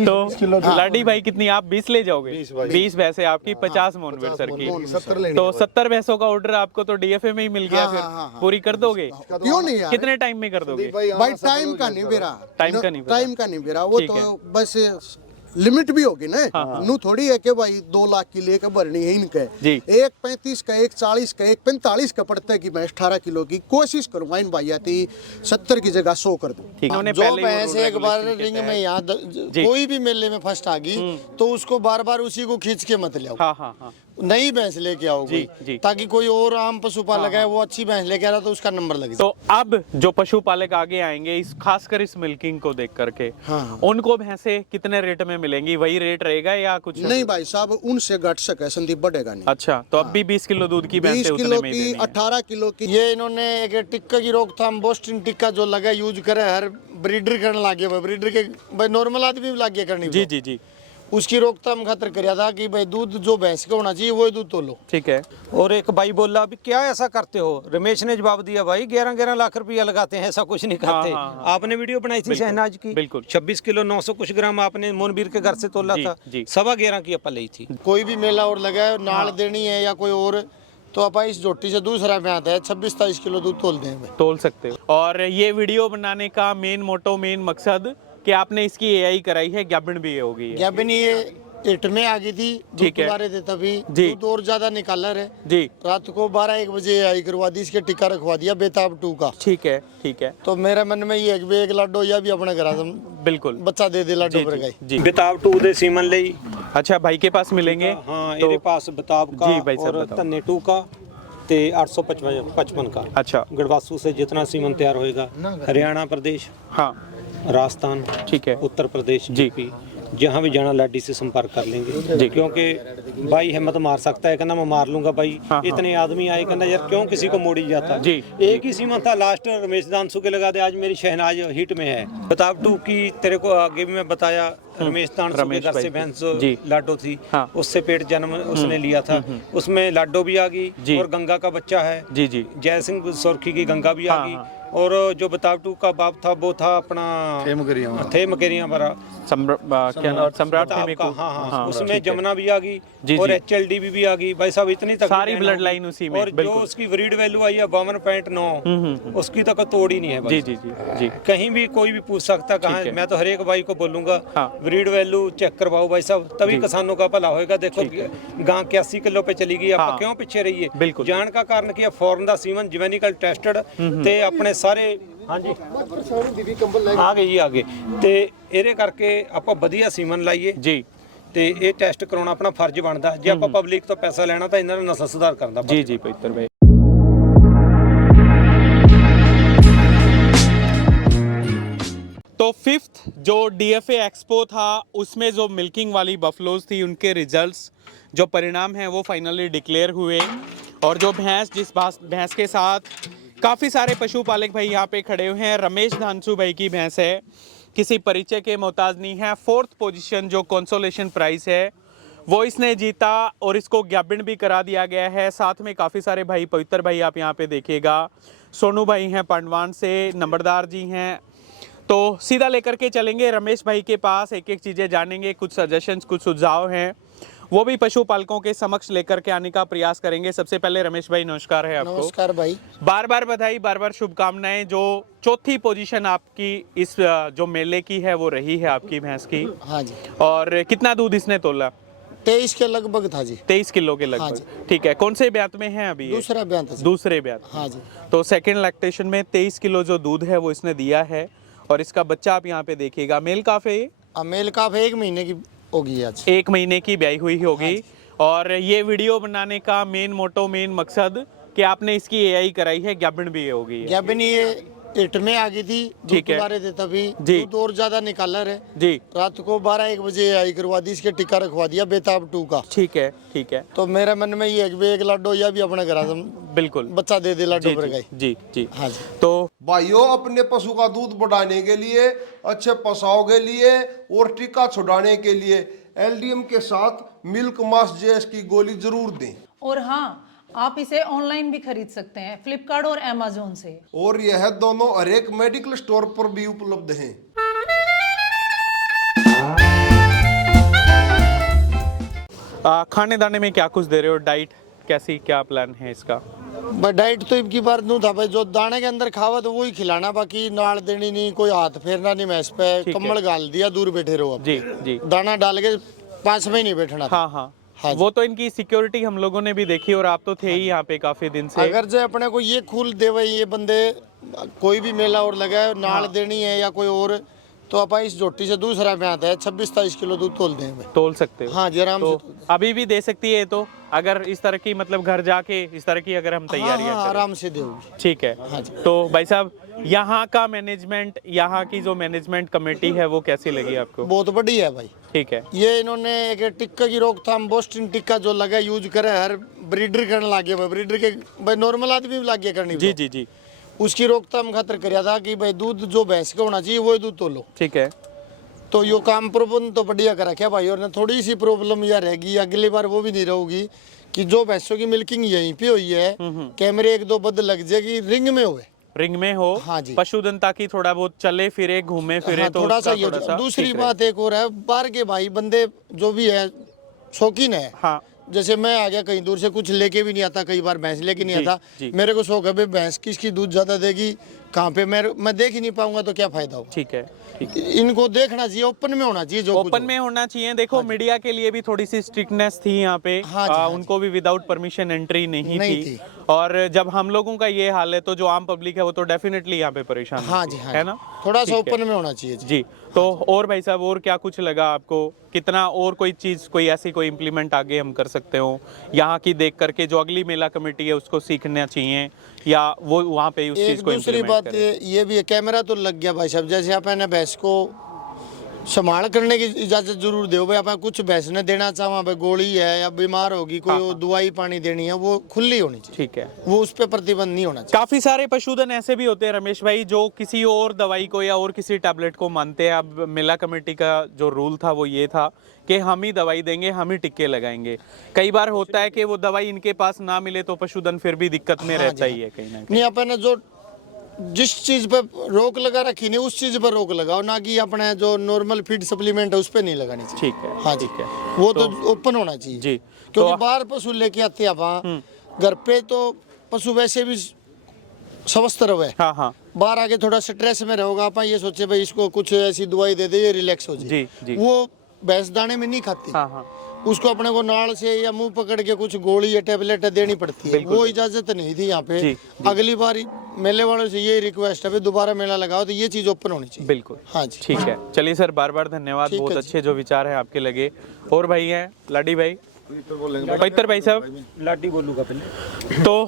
तो लाडी भाई कितनी आप 20 ले जाओगे? 20 भैंसे आपकी 50 मोनवीर सर की, तो 70 भैंसों का ऑर्डर आपको तो डीएफए में ही मिल गया। फिर पूरी कर दोगे? क्यों नहीं यार, कितने टाइम में कर दोगे? भाई टाइम का नहीं बेरा, टाइम का नहीं बेरा, वो तो बस लिमिट भी होगी ना। नू थोड़ी है कि भाई 2 लाख की लेके भरनी है इनके। एक 35 का, एक 40 का, एक 45 का पड़ता है कि भैंस 18 किलो की। कोशिश करूंगा इन भाई आती 70 की जगह 100 कर दूं। जो भैंस एक बार रिंग में यहाँ कोई भी मेले में फर्स्ट आ गई तो उसको बार बार उसी को खींच के मत ले, नई भैंस लेके आओगे ताकि कोई और आम पशुपालक है वो अच्छी भैंस लेके आ रहा तो उसका नंबर लगे। तो अब जो पशुपालक आगे आएंगे इस खासकर इस मिल्किंग को देख करके, उनको भैंसे कितने रेट में मिलेंगी? वही रेट रहेगा या कुछ? नहीं भाई साहब, उनसे घट सके संदीप, बढ़ेगा नहीं। अच्छा, तो अब भी 20 किलो दूध की भैंस 20 किलो की, 18 किलो की। ये इन्होंने एक टिक्का की रोकथाम बोस्टन टिक्का जो लगा यूज करे, हर ब्रीडर करने लगे, ब्रीडर के भाई नॉर्मल आदमी भी लगे करनी। जी उसकी रोकथाम खातर कराया था कि भाई दूध जो भैंस का होना चाहिए वो दूध तो लो। ठीक है। और एक भाई बोला अभी क्या ऐसा करते हो? रमेश ने जवाब दिया भाई 11-11 लाख रुपया लगाते हैं, ऐसा कुछ नहीं करते। आपने वीडियो बनाई थी शहनाज की, बिल्कुल 26 किलो 900 कुछ ग्राम आपने मोनवीर के घर से तोला था, 11.25 की अपा ली थी। कोई भी मेला और लगा है नाल देनी है या कोई और, तो आप इस जोटी से दूसरा में आता है 26-27 किलो दूध तोल सकते हो। और ये वीडियो बनाने का मेन मोटो, मेन मकसद कि आपने इसकी एआई कराई है, गैबिन भी होगी। गैबिन ये 8 में आ गई थी, ठीक है, थे तभी दूध और ज्यादा निकाला है जी। रात को 12-1 बजे एआई करवा दी, इसके टिक्का रखवा दिया बेताब 2 का। ठीक है। तो मेरे मन में ये एक लाडो या भी अपने घर बिल्कुल बच्चा दे दे लाडो पर गई जी। बेताब 2 दे सीमन ले। अच्छा, भाई के पास मिलेंगे? हाँ, मेरे पास बेताब का जी भाई और तन्ने 2 का ते 855 का। अच्छा, गढ़वासू से जितना सीमन तैयार होएगा, हरियाणा प्रदेश, हाँ, राजस्थान, ठीक है, उत्तर प्रदेश, जीपी, जहाँ भी जाना लाडी से संपर्क कर लेंगे जी। क्योंकि भाई हिम्मत मार सकता है, कहना मैं मार लूंगा भाई। इतने आदमी आए, कहना यार क्यों किसी को मोड़ी जाता जी। एक ही सीमा था लास्ट, रमेश दानसू के लगा दे। आज मेरी शहनाज हिट में है। बेताब 2 की तेरे को आगे भी मैं बताया, रमेश दानसू के घर से भैंस लाडो थी, उससे पेट जन्म उसने लिया था, उसमें लाडो भी आ गई और गंगा का बच्चा है जी। जय सिंह सोरखी की गंगा भी आ गई। और जो बेताब 2 का बाप था वो था अपना थे मकेरिया बरा सम्राट का, हाँ, उसमें जमुना भी आ गई और HLDB भी आ गई। भाई साहब इतनी तक सारी ब्लड लाइन उसी में। और जो उसकी ब्रीड वैल्यू आई है 52.9, उसकी तो तोड़ ही नहीं है। जी। कहीं भी कोई भी पूछ सकता कहाँ। मैं तो हर एक भाई को बोलूंगा ब्रीड वैल्यू चेक करवाओ भाई साहब, तभी किसानों का भला होएगा। देखो गां 81 किलो पे चली गई, आप क्यों पीछे रही है? जान का कारण की फॉरन दा सीमन जेनेटिकल टेस्टेड ते अपने सारे हाँ जी आ गए ते ਇਹਦੇ ਕਰਕੇ ਆਪਾਂ ਵਧੀਆ ਸੀਮਨ ਲਾਈਏ ਜੀ, ਤੇ ਇਹ ਟੈਸਟ ਕਰਾਉਣਾ ਆਪਣਾ ਫਰਜ਼ ਬਣਦਾ। ਜੇ ਆਪਾਂ ਪਬਲਿਕ ਤੋਂ ਪੈਸਾ ਲੈਣਾ ਤਾਂ ਇਹਨਾਂ ਨੂੰ ਨਸਲ ਸੁਧਾਰ ਕਰਦਾ। जी पवित्र भाई। तो 5th जो DFA एक्सपो था उसमें जो मिल्किंग वाली बफलोज थी उनके रिजल्ट्स जो परिणाम हैं वो फाइनली डिक्लेयर हुए। और जो जिस भैंस के साथ काफ़ी सारे पशुपालक भाई यहाँ पे खड़े हुए हैं, रमेश धानसू भाई की भैंस है, किसी परिचय के मोहताज नहीं है। 4th पोजीशन जो कंसोलेशन प्राइस है वो इसने जीता और इसको गैबिन भी करा दिया गया है। साथ में काफ़ी सारे भाई, पवित्र भाई आप यहाँ पे देखिएगा, सोनू भाई हैं पांडवान से, नंबरदार जी हैं। तो सीधा लेकर के चलेंगे रमेश भाई के पास, एक एक चीज़ें जानेंगे, कुछ सजेशंस, कुछ सुझाव हैं वो भी पशुपालकों के समक्ष लेकर के आने का प्रयास करेंगे। सबसे पहले रमेश भाई नमस्कार है आपको। नमस्कार भाई, बार बार बधाई, बार बार शुभकामनाएं। जो 4थी पोजीशन आपकी इस जो मेले की है वो रही है आपकी भैंस की। हाँ जी। और कितना दूध इसने तोला? 23 के लगभग था जी। 23 किलो के लगभग। हाँ, ठीक है। कौन से ब्यात में है अभी? दूसरा ब्यात। दूसरे ब्यात। हाँ जी। तो सेकेंड लैक्टेशन में 23 किलो जो दूध है वो इसने दिया है। और इसका बच्चा आप यहाँ पे देखिएगा, मेल काफ है? मेल काफ 1 महीने की होगी आज, 1 महीने की ब्याई हुई होगी। और ये वीडियो बनाने का मेन मोटो, मेन मकसद कि आपने इसकी एआई कराई है, गैबिन भी होगी। गैबिन ये 8 में आ गई थी, ठीक है, थे तभी दूध और ज्यादा निकाला है जी। रात को 12-1 बजे एआई करवा दी, इसके टिक्का रखवा दिया बेताब 2 का। ठीक है। तो मेरे मन में ये एक लाडो या भी अपने घर बिल्कुल बच्चा दे दे लाडो पर गई। जी। हाँ जी। तो भाइयों, अपने पशु का दूध बढ़ाने के लिए, अच्छे पसाव के लिए और टीका छुड़ाने के लिए LDM के साथ मिल्क मास JS की गोली जरूर दें। और हाँ, आप इसे ऑनलाइन भी खरीद सकते हैं, फ्लिपकार्ट और अमेज़न से। और यह दोनों हर एक मेडिकल स्टोर पर भी उपलब्ध हैं। खाने दाने में क्या कुछ दे रहे हो, डाइट कैसी, क्या प्लान है इसका? बट डाइट तो इनकी बार नू था भाई, जो दाने के अंदर खावा तो वही खिलाना, बाकी नाल देनी नहीं, कोई हाथ फेरना नहीं मैस पे, ठीक है। कम्बल गाल दिया, दूर बैठे रहो आप। जी जी। दाना डाल के पास में ही नहीं बैठना। हाँ हाँ हाँ वो तो इनकी सिक्योरिटी हम लोगों ने भी देखी, और आप तो थे ही यहाँ पे काफी दिन से। अगर जो अपने को ये खूल दे भाई, ये बंदे कोई भी मेला और लगा है, नाल देनी है या कोई और, तो आप इस जोटी से दूसरा में आता है 26-27 किलो दूध तोल देंगे। तोल सकते हो? हाँ जी, आराम तो से। अभी भी दे सकती है, तो अगर इस तरह की मतलब घर जाके इस तरह की अगर हम तैयारियां हाँ, करें। आराम से देगी। ठीक है। हाँ जी। तो भाई साहब, यहाँ का मैनेजमेंट, यहाँ की जो मैनेजमेंट कमेटी है वो कैसी लगी आपको? बहुत बढ़िया है भाई। ठीक है। ये इन्होंने एक टिक्का की रोकथाम, बोस्टन टिक्का जो लगा यूज करे, हर ब्रीडर करने लगे भाई, ब्रीडर के भाई नॉर्मल आदमी भी लगे करनी। जी जी जी। उसकी रोकथाम खातर कराया था कि भाई दूध जो भैंस का होना चाहिए वही दूध तोलो। ठीक है। तो यो काम प्रबंध तो बढ़िया करा क्या भाई, और ना थोड़ी सी प्रॉब्लम यह रहेगी, अगली बार वो भी नहीं रहेगी कि जो भैंसों की मिल्किंग यहीं पे हुई है, कैमरे 1-2 बद लग जाएगी, रिंग में हुए, रिंग में हो। हाँ जी। पशुधन ताकि थोड़ा बहुत चले फिरे, घूमे फिरे, हाँ, तो थोड़ा सा उसका ये थोड़ा सा दूसरी ठीक बात एक और है, बाहर के भाई बंदे जो भी है शौकीन है। हाँ। जैसे मैं आ गया कहीं दूर से, कुछ लेके भी नहीं आता, कई बार भैंस लेके नहीं जी, आता, जी। मेरे को शौक है भाई भैंस किसकी दूध ज्यादा देगी, कहाँ पे मैं देख ही नहीं पाऊंगा तो क्या फायदा होगा। ठीक है। ठीक। इनको देखना चाहिए, ओपन में होना चाहिए, जो कुछ ओपन हो। में होना चाहिए। देखो मीडिया के लिए भी थोड़ी सी स्ट्रिक्टनेस थी यहाँ पे। हाँ जी, हाँ जी। उनको भी विदाउट परमिशन एंट्री नहीं नहीं थी। थी। और जब हम लोगों का ये हाल है तो जो आम पब्लिक है वो तो डेफिनेटली यहाँ पे परेशान हाँ होती जी, हाँ है जी। ना? थोड़ा सा ठीक है। ओपन में होना चाहिए जी। जी। तो और भाई साहब, और क्या कुछ लगा आपको, कितना और कोई चीज, कोई ऐसी कोई इम्प्लीमेंट आगे हम कर सकते हो यहाँ की देख करके, जो अगली मेला कमेटी है उसको सीखना चाहिए, या वो वहाँ पे उस चीज एक को दूसरी इम्प्लीमेंट बात करें? ये भी है, कैमरा तो लग गया भाई साहब, जैसे आपने भैंस को संभाल करने की इजाजत जरूर दो भाई, आप कुछ भैंस ने देना चाहो भाई, गोली है या बीमार होगी कोई, वो दवाई पानी देनी है, वो खुली होनी चाहिए। ठीक है। वो उस पर प्रतिबंध नहीं होना चाहिए। काफी सारे पशुधन ऐसे भी होते हैं रमेश भाई, जो किसी और दवाई को या और किसी टैबलेट को मानते हैं। अब मेला कमेटी का जो रूल था वो ये था कि हम ही दवाई देंगे, हम ही टिक्के लगाएंगे। कई बार होता है कि वो दवाई इनके पास ना मिले तो पशुधन फिर भी दिक्कत में रहता ही है कहीं ना कहीं। नहीं, अपने जो जिस चीज पे रोक लगा रखी नहीं, उस चीज पर रोक लगाओ, ना कि अपने जो नॉर्मल फीड सप्लीमेंट है उस पे नहीं लगानी चाहिए। ठीक है। हाँ जी, ठीक है। वो तो ओपन होना चाहिए जी। क्योंकि तो बाहर पशु लेके आते हैं आप घर पे, तो पशु वैसे भी स्वस्थ रहे। हाँ हाँ बाहर आके थोड़ा स्ट्रेस में रहोगा, आप ये सोचे भाई इसको कुछ ऐसी दवाई दे दे, ये रिलैक्स हो जाए। जी, जी। वो भैंस दाने में नहीं खाती। हाँ हाँ उसको अपने को नाल से या मुंह पकड़ के कुछ गोली या टेबलेट देनी पड़ती है, वो इजाजत नहीं थी यहाँ पे। जी, अगली बार मेले वालों से ये रिक्वेस्ट है, दोबारा मेला लगाओ तो ये चीज ओपन होनी चाहिए। बिल्कुल। हाँ जी। ठीक है। चलिए सर, बार बार धन्यवाद, ठीक बहुत है जी। अच्छे जो विचार हैं आपके लगे। और भाई हैं लाडी भाई, पवित्र भाई साहब, लाडी बोलूंगा पहले। तो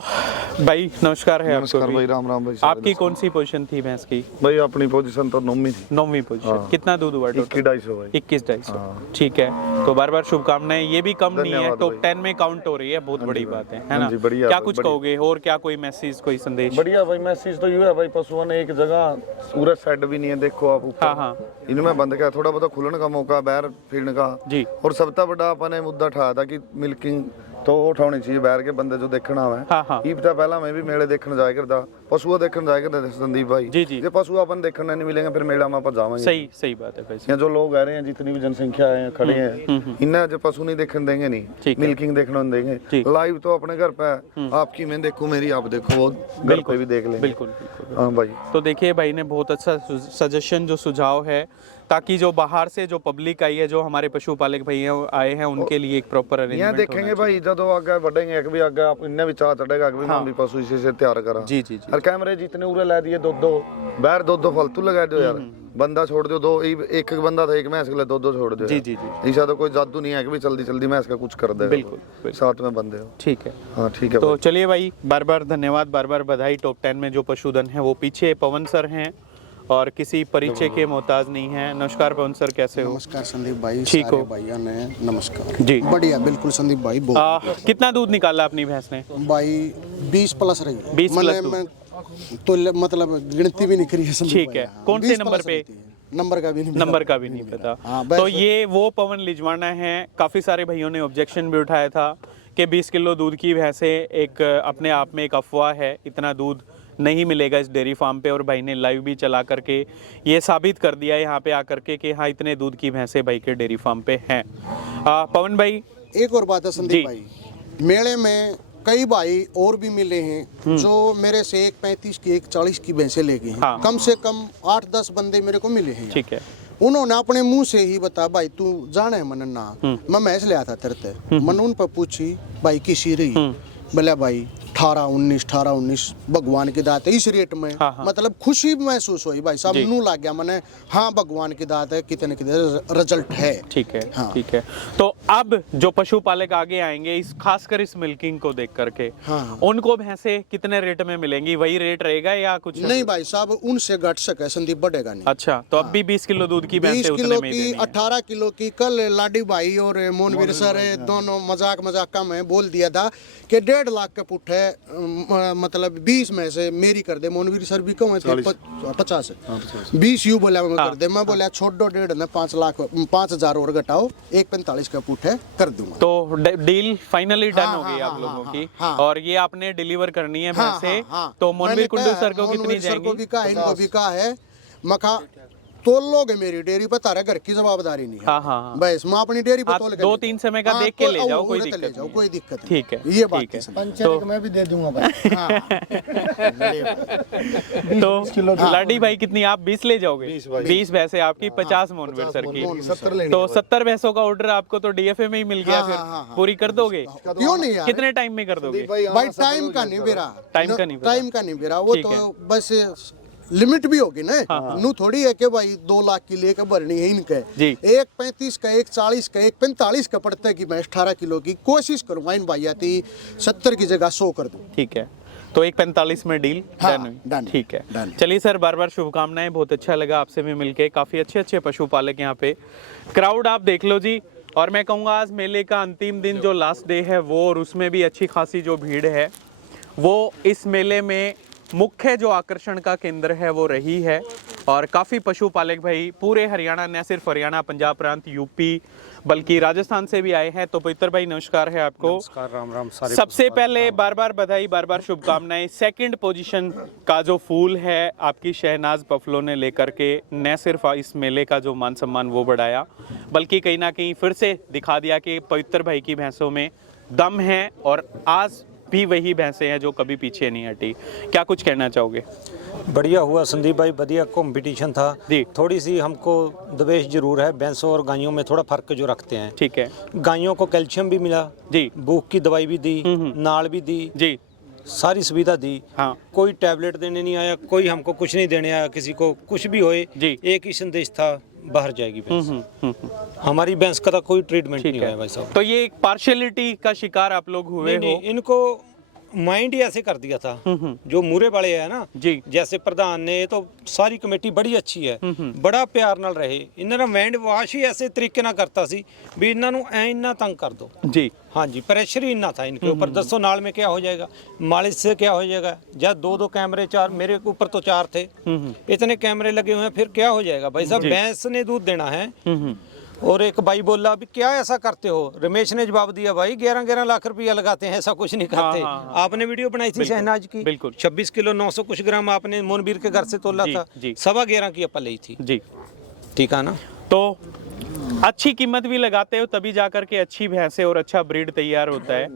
भाई नमस्कार है नमस्कार आपको भाई, भी। राम राम भाई। आपकी कौन सी पोजीशन थी भैंस की? भाई अपनी पोजीशन तो 9वीं थी। 9वीं पोजीशन। कितना दूध हुआ टोटल? 21-250 भाई। 21-250। ठीक है। तो बार बार शुभकामनाएं। ये भी कम नहीं है, धन्यवाद टॉप भाई। 10 में काउंट हो रही है, बहुत बड़ी बात है हाँ ना? जी, बढ़िया क्या भाई, कुछ बढ़िया। कहोगे, और क्या कोई मैसेज, कोई संदेश? बढ़िया भाई, मैसेज तो ये है भाई, पशुओं ने एक जगह पूरा सेट भी नहीं है, देखो आप ऊपर। हाँ हाँ इनमें बंद क्या, थोड़ा बहुत खुलने का मौका, बैर फिरने का। जी। और सबसे बड़ा अपने मुद्दा उठाया था कि मिल्किंग तो उठानी चाहिए, बैर के बंदे जो देखना है। हाँ हाँ ई पता पहला मैं भी मेले देखने जाया करता, पशुओं देखने जाया करते थे संदीप भाई। जी, जी। ये पशु अपन देखने नहीं मिलेंगे फिर मेला में अपन जाएंगे। सही सही बात है भाई। यहाँ जो लोग आ रहे हैं, जितनी भी जनसंख्या है खड़े हैं, इन्हें जो पशु नहीं देखने देंगे, ठीक नहीं है। मिल्किंग देखने नहीं जी। देंगे। लाइव तो अपने घर पे है, आपकी मैं देखूं, मेरी आप देखो, वो घर पे भी देख लेंगे। बिल्कुल बिल्कुल। हाँ भाई। तो देखिए भाई ने बहुत अच्छा सजेशन, जो सुझाव है, ताकि जो बाहर से जो पब्लिक आई है, जो हमारे पशुपालक भाई हैं आए हैं, उनके लिए एक प्रॉपर यहाँ अरेंजमेंट देखेंगे भाई, जब आगे बढ़ेंगे एक भी आगे, आप इन्हें भी चाह चढ़ेगा कि हम भी पशु इसी से तैयार करा। जी जी जी। और कैमरे जितने उरे ला दिए, दो बैर दो फालतू लगा दो यार, बंदा छोड़ दो, दो एक बंदा था, एक मैच के लिए दो छोड़ दो। जी जी जी। ऐसा तो कोई जादू नहीं है कि भी जल्दी जल्दी मैच का कुछ कर दे। बिल्कुल। साथ में बंदे हो। ठीक है। हाँ ठीक है तो भाई। चलिए भाई, बार बार धन्यवाद, बार बार बधाई। टॉप 10 में जो पशुधन है वो पीछे पवन सर हैं, और किसी परिचय के मोहताज नहीं है। नमस्कार पवन सर, कैसे हो? नमस्कार संदीप भाई, ठीक सारे हो? भाइयों ने नमस्कार जी। बढ़िया, बिल्कुल संदीप भाई। बहुत कितना दूध निकाला अपनी भैंस ने? भाई 20 प्लस रही है। 20 प्लस मैं तो मतलब गिनती भी नहीं करी है संदीप ठीक भाई। है। हाँ, कौन से 20 नंबर प्लस पे? रहती है। नंबर का भी नहीं नंबर का भी नहीं पता। हाँ, तो बस- ये वो पवन लिजवाना है। काफ़ी सारे भाइयों ने ऑब्जेक्शन भी उठाया था कि 20 किलो दूध की भैंसें एक अपने आप में एक अफवाह है, इतना दूध नहीं मिलेगा इस डेयरी फार्म पे। और भाई ने लाइव भी चला करके ये साबित कर दिया यहाँ पे आकर के कि हाँ, इतने दूध की भैंसें भाई के डेयरी फार्म पे हैं। पवन भाई, एक और बात है संदीप भाई, मेले में कई भाई और भी मिले हैं जो मेरे से 1.35 की 1.40 की भैंसे ले गए हैं। हाँ। कम से कम 8-10 बंदे मेरे को मिले हैं। ठीक है। उन्होंने अपने मुंह से ही बता, भाई तू जाने है मन ना, मैं भैंस ले आता तरते मन उन पर पूछी भाई किसी रही, बोला भाई 18-19 भगवान की दात है इस रेट में। हाँ। मतलब खुशी महसूस हुई भाई साहब, नू लग गया मैंने, हाँ भगवान की दात है, कितने कितने रिजल्ट है। ठीक है। हाँ। ठीक है। तो अब जो पशुपालक आगे आएंगे इस खासकर इस मिल्किंग को देख करके, हाँ। उनको भैंसे कितने रेट में मिलेंगी, वही रेट रहेगा या कुछ? नहीं भाई साहब, उनसे घट सके संदीप, बढ़ेगा नहीं। अच्छा, तो अब भी 20 किलो दूध की 20 भैंसे उतने किलो में ही की, देनी है। 18 किलो की। कल लाडी भाई और मोनवीर सर दोनों मजाक में बोल दिया था कि 1.5 लाख के पुट है, मतलब 20 में से मेरी कर दे। मोनवीर सर भी कम है 50 है, 20 यू बोला मैं कर दे। मैं बोला छोड़ दो 1.5 ना, 5 लाख 5,000 और घटाओ, 1.45 का पुट है, कर दूंगा। तो डील फाइनली डन हो गई आप हाँ, लोगों हाँ, की। हाँ। और ये आपने डिलीवर करनी है हाँ, भैंसे। हाँ। तो मोनवीर मैंने कुंडू कहा, सर को कितनी मोनवीर सर को जाएंगी? भी कहा, इनको भी कहा है, मखा तोल लोगे मेरी डेयरी पर, तारे घर की जवाबदारी नहीं है। हाँ, हाँ, हाँ। बस मैं अपनी डेयरी पर आप तोल के 2-3 समय का देख के ले जाओ, कोई दिक्कत ले जाओ, नहीं कोई दिक्कत नहीं। ठीक है। ये बात ठीक है। है। पंचर मैं भी दे दूंगा भाई। तो लाडी भाई कितनी आप 20 ले जाओगे? 20 भैंसे आपकी, 50 मोनवीर सर की। 70 लेनी तो 70 भैंसों का ऑर्डर आपको तो डीएफए में ही मिल गया। फिर पूरी कर दोगे? क्यों नहीं यार, कितने टाइम में कर दोगे? भाई टाइम का नहीं बेरा, टाइम का नहीं बेरा। टाइम का नहीं बेरा, वो ठीक तो बस लिमिट भी होगी ना। नू थोड़ी है कि भाई 2 लाख की लेके भरनी है इनके। जी। 1.35 का, 1.40 का, 1.45 का पड़ता है कि मैं 18 किलो की कोशिश करूंगा इन भाई आती 70 की जगह 100 कर दूं। ठीक है। तो 1.45 में डील हाँ, डन हुई। done, ठीक है। done। चलिए सर, बार बार शुभकामनाएं, बहुत अच्छा लगा आपसे भी मिलके। काफी अच्छे अच्छे पशुपालक यहाँ पे, क्राउड आप देख लो जी। और मैं कहूँगा आज मेले का अंतिम दिन जो लास्ट डे है वो, और उसमें भी अच्छी खासी जो भीड़ है वो इस मेले में मुख्य जो आकर्षण का केंद्र है वो रही है। और काफ़ी पशुपालक भाई पूरे हरियाणा, न सिर्फ हरियाणा, पंजाब प्रांत, यूपी, बल्कि राजस्थान से भी आए हैं। तो पवित्र भाई नमस्कार है आपको। नमस्कार, राम राम। सारे सबसे पहले बार बार बधाई, बार बार शुभकामनाएं। सेकंड पोजीशन का जो फूल है आपकी शहनाज बफलो ने लेकर के न सिर्फ इस मेले का जो मान सम्मान वो बढ़ाया, बल्कि कहीं ना कहीं फिर से दिखा दिया कि पवित्र भाई की भैंसों में दम है। और आज भी वही भैंसें हैं जो कभी पीछे नहीं हटी। क्या कुछ कहना चाहोगे? बढ़िया हुआ संदीप भाई, बढ़िया कंपटीशन था जी। थोड़ी सी हमको द्वेष जरूर है, भैंसों और गायों में थोड़ा फर्क जो रखते हैं। ठीक है गायों को कैल्शियम भी मिला जी, भूख की दवाई भी दी, नाड़ भी दी, जी, सारी सुविधा दी। हाँ। कोई टैबलेट देने नहीं आया, कोई हमको कुछ नहीं देने आया, किसी को कुछ भी होए जी। एक ही संदेश था, बाहर जाएगी भैंस। हमारी भैंस का तो कोई ट्रीटमेंट नहीं हुआ भाई साहब। तो ये एक पार्शियलिटी का शिकार आप लोग हुए नहीं, हो? नहीं, इनको माइंड ही ऐसे कर दिया था जो मूरे वाले है ना जी। जैसे प्रधान ने, तो सारी कमेटी बड़ी अच्छी है, बड़ा प्यार नाल रहे। इन्होंने माइंड वाश ही ऐसे तरीके ना करता सी भी इन्हों ऐ इन्ना तंग कर दो। जी। हाँ जी, प्रेशर ही इन्ना था इनके ऊपर। दसो नाल में क्या हो जाएगा, मालिश से क्या हो जाएगा, जब 2-2 कैमरे, 4 मेरे ऊपर तो 4 थे, इतने कैमरे लगे हुए हैं, फिर क्या हो जाएगा भाई साहब। भैंस ने दूध देना है। और एक भाई बोला अभी क्या ऐसा करते हो, रमेश ने जवाब दिया भाई 11-11 लाख रुपया लगाते हैं, ऐसा कुछ नहीं करते। आपने वीडियो बनाई थी शहनाज की, बिल्कुल। 26 किलो 900 कुछ ग्राम आपने मोनवीर के घर से तोला था, 11.25 की अपन ली थी जी। ठीक है ना। तो अच्छी कीमत भी लगाते हो तभी जाकर के अच्छी भैंसे और अच्छा ब्रीड तैयार होता है,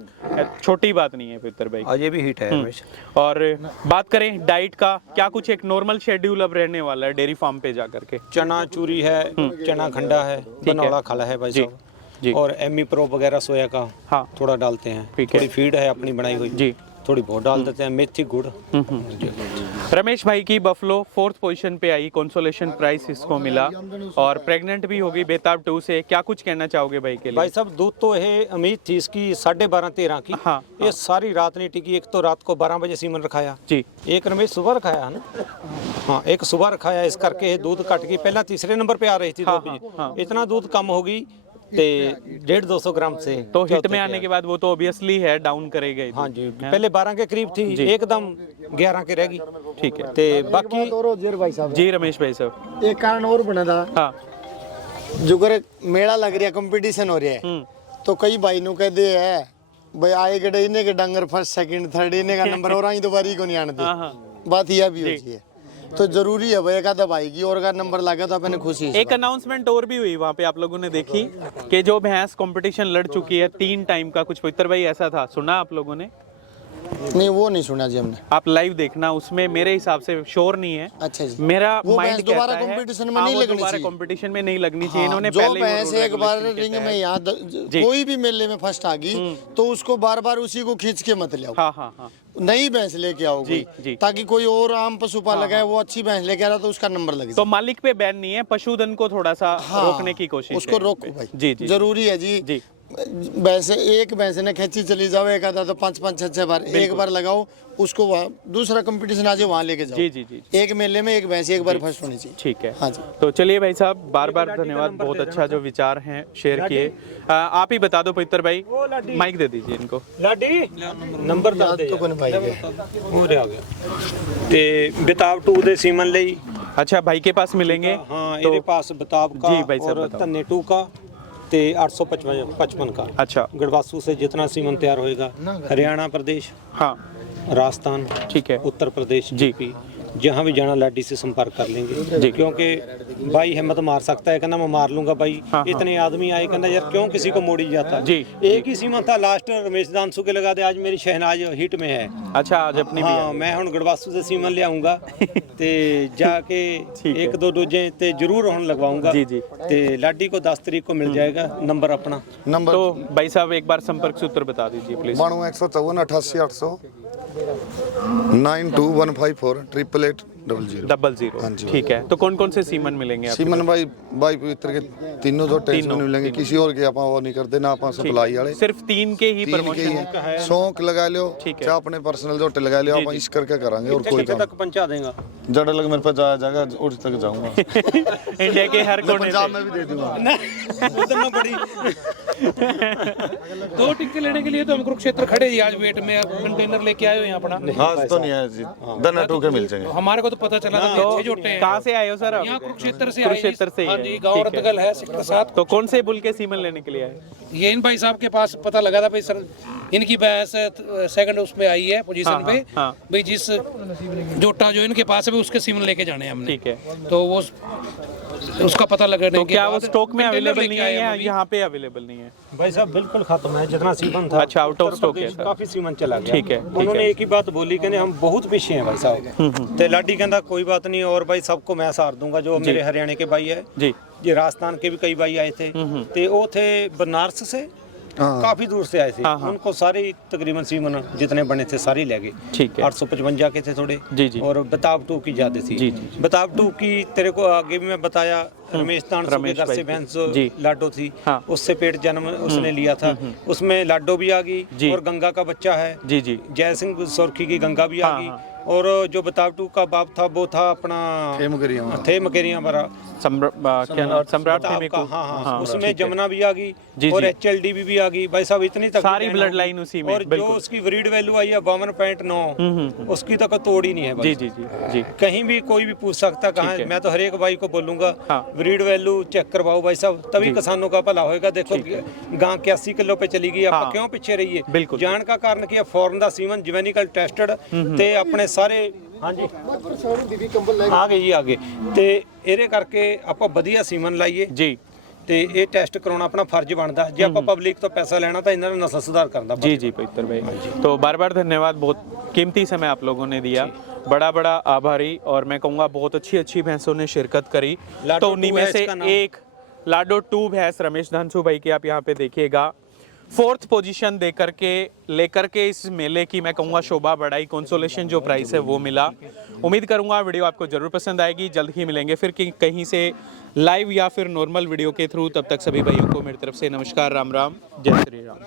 छोटी बात नहीं है पवित्र भाई। आज ये भी हिट है रमेश। और बात करें डाइट का, क्या कुछ एक नॉर्मल शेड्यूल अब रहने वाला है डेयरी फार्म पे जाकर के? चना चूरी है, चना खंडा है, बनौड़ा खाला है भाई साहब जी। और एमी प्रो वगैरह सोया का हाँ। थोड़ा डालते हैं, ठीक है। थोड़ी फीड है अपनी बनाई हुई जी। थोड़ी बहुत डाल देते हैं, मेथी गुड़। रमेश भाई की बफलो 4th पोजीशन पे आई, कंसोलेशन प्राइस इसको मिला और प्रेग्नेंट भी होगी बेताब 2 से। क्या कुछ कहना चाहोगे भाई के लिए? भाई साहब दूध तो है उम्मीद थी इसकी 12.5-13 की। हाँ, ये सारी रात नहीं टिकी। एक तो रात को 12 बजे सीमन रखाया जी। एक रमेश सुबह रखाया है ना, हाँ एक सुबह रखाया, इस करके दूध कट गई। पहला 3रे नंबर पे आ रही थी 2 बजे, इतना दूध कम हो गई 150-200 ग्राम से। तो हिट में आने के बाद वो तो ऑब्वियसली है डाउन करेगा ही। हाँ जी, पहले 12 के करीब थी, एकदम 11 के रहेगी। ठीक है। ते बाकी भाई साहब जी रमेश भाई साहब, एक कारण और बना था। हाँ जो कर मेला लग रहा है, कंपटीशन हो रहा है, तो कई भाई नु कह दे है भाई आए गए इन्हें के डंगर फर्स्ट सेकंड थर्ड इन्हें का नंबर और आई दोबारी को नहीं आने दे। बात यह भी होती है तो जरूरी है भाई, एक आधा भाई की और का नंबर लगा तो अपने खुशी एक अनाउंसमेंट और भी हुई वहाँ पे, आप लोगों ने देखी कि जो भैंस कंपटीशन लड़ चुकी है 3 टाइम का, कुछ पवित्र भाई ऐसा था, सुना आप लोगों ने? नहीं वो नहीं सुना जी हमने। आप लाइव देखना, उसमें मेरे हिसाब से श्योर नहीं है। अच्छा जी। मेरा वो माइंड भैंस दोबारा कहता है कंपटीशन में हाँ, नहीं वो लगनी दोबारा चाहिए। कंपटीशन में नहीं लगनी चाहिए। इन्होंने जो पहले ही भैंस वो एक बार regulation के रिंग में तहत- यहाँ कोई भी मेले में फर्स्ट आ गई तो उसको बार बार उसी को खींच के मत ले आओ। हाँ हाँ हाँ नई भैंस लेके आओ जी, जी। ताकि कोई और आम पशुपालक लगा है वो अच्छी भैंस लेके आ रहा तो उसका नंबर लगे। तो मालिक पे बैन नहीं है, पशुधन को थोड़ा सा रोकने की कोशिश उसको है। रोको भाई। जी जी जरूरी है जी। जी वैसे एक भैंस ने खींची चली जाओ, एक आधा तो 5-5 6 बार एक बार लगाओ उसको, वहाँ दूसरा कंपटीशन आ जाए वहाँ लेके जाओ। जी जी जी एक मेले में एक भैंस एक बार फर्स्ट होनी चाहिए। ठीक है। हाँ जी। तो चलिए भाई साहब, बार बार धन्यवाद, बहुत अच्छा जो विचार हैं शेयर किए। आप ही बता दो पवित्र भाई, माइक दे दीजिए इनको। लाडी नंबर ਦੱਸ ਦੇ तो कौन भाई है? ਹੋ ਰਿਹਾ ਗਿਆ ਤੇ ਬਿਤਾਬ 2 ਦੇ ਸੀਮਨ ਲਈ अच्छा भाई के पास मिलेंगे। हाँ तो ਇਹਦੇ ਪਾਸ ਬਿਤਾਬ का जी भाई साहब और बताओ। धन्ने 2 का ते 855 का। अच्छा गढ़वासू से जितना सीमन तैयार होएगा, हरियाणा प्रदेश, हाँ राजस्थान, ठीक है उत्तर प्रदेश, जी। यूपी, जहाँ भी जाना लाडी से संपर्क कर लेंगे जी। क्योंकि भाई हिम्मत मार सकता है, कहना मैं मार लूंगा भाई। हाँ। इतने आदमी आए, कहना यार क्यों किसी को मोड़ी जाता। जी। एक ही सीमन था लास्ट, रमेश दानसू के लगा दे, आज मेरी शहनाज हिट में है। अच्छा आज अपनी भी हाँ है। मैं ਹੁਣ ਗੜਵਾਸੂ से सीमन ले आऊंगा ते जाके ठीक है। 1-2 डोजे ते जरूर ਹੁਣ लगवाऊंगा। जी, जी। ते लाडी को 10 तारीख को मिल जाएगा नंबर अपना। नंबर तो भाई साहब एक बार संपर्क सूत्र बता दीजिए प्लीज। 92 154 88 800 92154 888 00। ठीक है। तो कौन कौन से सीमन मिलेंगे आपके सीमन भाई भाई पवित्र के तीनों तो टेस्ट में मिलेंगे, किसी और के आप वो नहीं करते ना, आप सप्लाई वाले सिर्फ 3 के ही तीन के प्रमोशन ही है। शौक लगा लो ठीक है। चाहे अपने पर्सनल जोटे लगा लो, आप इस करके करांगे और कोई कितने काम तक पहुंचा देगा? जड़ लग मेरे पास जाया जाएगा उठ तक जाऊंगा। इंडिया के हर कोने पंजाब से। में भी दे दूंगा। उधर ना बड़ी 2 टिक्के लेने के लिए तो हम कुरुक्षेत्र खड़े जी, आज वेट में कंटेनर लेके आए हो यहाँ अपना। हाँ तो नहीं है जी, दना टू के मिल जाएंगे। हमारे को तो पता चला था कि अच्छे जोटे हैं। कहाँ से आए हो सर आप? यहाँ कुरुक्षेत्र से कुरुक्षेत्र से ही हाँ है। जी, गाँव ठीक है। रतगल है सेक्टर 7। तो कौन से बुल के सीमन लेने के लिए आए? ये इन भाई साहब के पास पता लगा था भाई सर, इनकी भैंस सेकंड उसमें आई है पोजीशन हाँ, पे। हाँ। भाई जिस जोटा जो इनके पास है भाई उसके सीमन लेके जाने हैं हमने। ठीक है। तो वो उसका पता लगने तो के क्या वो बाद स्टॉक में कंटेनर अवेलेबल लेके नहीं आए है या हम अभी। यहाँ पे अवेलेबल नहीं है? भाई साहब बिल्कुल खत्म है, जितना सीमन था अच्छा, आउट ऑफ उत्तर स्टॉक है प्रदेश सर। काफी सीमन चला गया। ठीक है, ठीक उन्होंने है। एक ही बात बोली, कहने हम बहुत पीछे हैं भाई साहब। ते लाडी कहता कोई बात नहीं, और भाई सबको मैं सार दूंगा। जो मेरे हरियाणा के भाई है जी ये राजस्थान के भी कई भाई आए थे, ते वो थे बनारस से, काफी दूर से आए थे। हाँ, हाँ। उनको सारे तकरीबन सीमन जितने बने थे सारे ले गए। ठीक है। 855 के थे थोड़े जी, जी। और बताब 2 की ज्यादा थी। जी, जी। बताब 2 की तेरे को आगे भी मैं बताया, रमेश तानसू के रमेश घर भाई से की। भैंस जी। लाडो थी, हाँ। उससे पेट जन्म उसने लिया था। उसमें लाडो भी आ जी। गई और गंगा का बच्चा है। जी जी जय सिंह सोरखी की गंगा भी आ हाँ, गई। हाँ। और जो बताब 2 का बाप था वो था अपना थे मकेरिया भरा सम्राट थे मेरे का। को। हाँ, हाँ, उसमें ठीक है। जमुना भी आ गई जी, और जी। HLD भी आ गई। भाई साहब इतनी तक सारी ब्लड लाइन उसी में, और जो बिल्कुल। उसकी ब्रीड वैल्यू आई है 52.9, उसकी तो कोई तोड़ ही नहीं है भाई। जी जी जी जी कहीं भी कोई भी पूछ सकता कहाँ ठीक है। है। मैं तो हर एक भाई को बोलूंगा हाँ। ब्रीड वैल्यू चेक करवाओ भाई साहब, तभी किसानों का भला होएगा। देखो गां 81 किलो पे चली गई, आप हाँ। क्यों पीछे रहिए? बिल्कुल। जान का कारण की फॉरन ਦਾ ਸੀਮਨ ਜਿਵੈਨਿਕਲ ਟੈਸਟਡ ਤੇ ਆਪਣੇ ਸਾਰੇ ਹਾਂਜੀ ਆ ਗਏ ਜੀ ਆ ਗਏ ਤੇ ਇਹਦੇ ਕਰਕੇ ਆਪਾਂ ਵਧੀਆ ਸੀਮਨ ਲਾਈਏ जी ਤੇ ਇਹ ਟੈਸਟ ਕਰਾਉਣਾ ਆਪਣਾ ਫਰਜ਼ ਬਣਦਾ। ਜੇ ਆਪਾਂ ਪਬਲਿਕ ਤੋਂ ਪੈਸਾ ਲੈਣਾ ਤਾਂ ਇਹਨਾਂ ਦਾ ਨਸਲ ਸੁਧਾਰ ਕਰਨ ਦਾ जी जी पवित्र भाई, तो बार बार धन्यवाद, बहुत कीमती समय आप लोगों ने दिया, बड़ा बड़ा आभारी। और मैं कहूँगा बहुत अच्छी अच्छी भैंसों ने शिरकत करी। लाडो तो उन्हीं 2 में है से इसका नाम। एक लाडो 2 भैंस रमेश धानसू भाई की आप यहाँ पे देखिएगा 4th पोजीशन लेकर के इस मेले की मैं कहूँगा शोभा बढ़ाई। कंसोलेशन जो प्राइस है वो मिला। उम्मीद करूँगा वीडियो आपको जरूर पसंद आएगी। जल्द ही मिलेंगे फिर कहीं से लाइव या फिर नॉर्मल वीडियो के थ्रू। तब तक सभी भाइयों को मेरी तरफ से नमस्कार, राम राम, जय श्री राम।